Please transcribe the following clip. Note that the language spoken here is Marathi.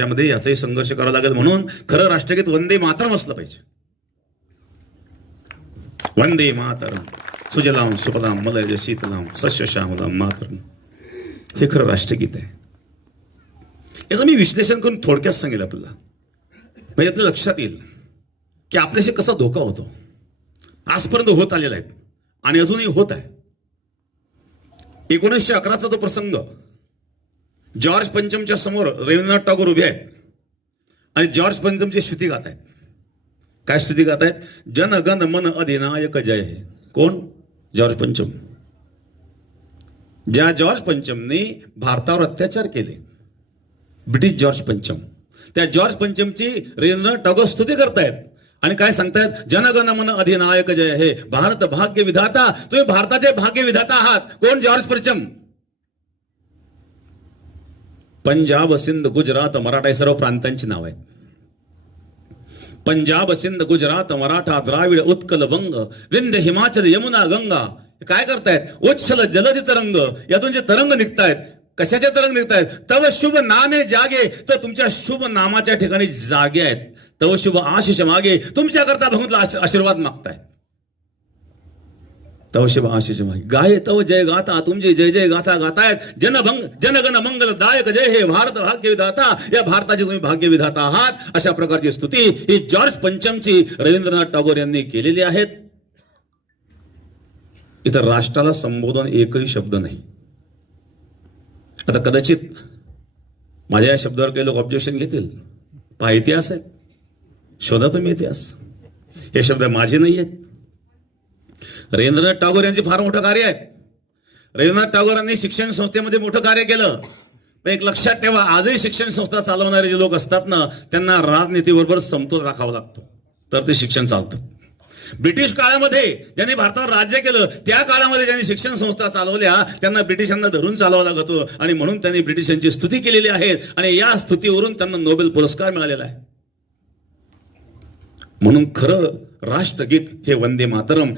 त्यामध्ये याचाही संघर्ष करावा लागेल. म्हणून खरं राष्ट्रगीत वंदे मातरम असलं पाहिजे. वंदे मातरम सुजलाम सुफलाम मलयज शीतलाम सस्य श्यामलाम मातरम, हे खरं राष्ट्रगीत आहे. याचं मी विश्लेषण करून थोडक्यात सांगेल आपल्याला, म्हणजे आपल्या लक्षात येईल की आपल्याशी कसा धोका होतो. आजपर्यंत होत आलेला आहे आणि अजूनही होत आहे. 1911चा तो प्रसंग, जॉर्ज पंचमच्या समोर रवींद्रनाथ टागोर उभे आहेत आणि जॉर्ज पंचमची स्तुती गात आहेत. काय स्तुती गात आहेत? जन गण मन अधिनायक जय हे. कोण? जॉर्ज पंचम. ज्या जॉर्ज पंचमने भारतावर अत्याचार केले, ब्रिटिश जॉर्ज पंचम, त्या जॉर्ज पंचमची रवींद्रनाथ टागोर स्तुती करतायत आणि काय सांगतायत? जनगण मन अधिनायक जय हे. भारत भाग्य विधाता, तुम्ही भारताचे भाग्य विधाता आहात. कोण? जॉर्ज पंचम. पंजाब सिंध गुजरात मराठा हे सर्व प्रांतांची नाव आहेत. पंजाब सिंध गुजरात मराठा द्राविड उत्कल वंग विंध्य हिमाचल यमुना गंगा. काय करतायत? उच्छल जलधी तरंग. यातून जे तरंग निघतायत, कशाचे तरंग निघतायत? तव शुभ नामे जागे, तर तुमच्या शुभ नामाच्या ठिकाणी जागे आहेत. तव शुभ आशिष मागे, तुमच्याकरता भगवंत आशीर्वाद मागतायत. तव शुभ आशिष मागे गाये तव जय गाथा, तुमची जय जय गाथा गातायत. जनगण मंगल दायक जय हे. भारत भाग्य विधाता, या भारताचे तुम्ही भाग्य विधाता आहात. अशा प्रकारची स्तुती ही जॉर्ज पंचमची रवींद्रनाथ टागोर यांनी केलेली आहेत. इथं राष्ट्राला संबोधन एकही शब्द नाही. आता कदाचित माझ्या या शब्दावर काही लोक ऑब्जेक्शन घेतील. पहा, इतिहास आहे, शोधा तुम्ही इतिहास. हे शब्द माझे नाही आहेत. रवींद्रनाथ टागोर यांचे फार मोठं कार्य आहे. रवींद्रनाथ टागोरांनी शिक्षण संस्थेमध्ये मोठं कार्य केलं. पण एक लक्षात ठेवा, आजही शिक्षण संस्था चालवणारे जे लोक असतात ना, त्यांना राजनीतीबरोबर समतोल राखावा लागतो, तर ते शिक्षण चालतं. ब्रिटिश काळामध्ये ज्यांनी भारतावर राज्य केलं, त्या काळामध्ये ज्यांनी शिक्षण संस्था चालवल्या, त्यांना ब्रिटिशांना धरून चालवावं लागत होतं आणि म्हणून त्यांनी ब्रिटिशांची स्तुती केलेली आहे आणि या स्तुतीवरून त्यांना नोबेल पुरस्कार मिळालेला आहे. म्हणून खरं राष्ट्रगीत हे वंदे मातरम.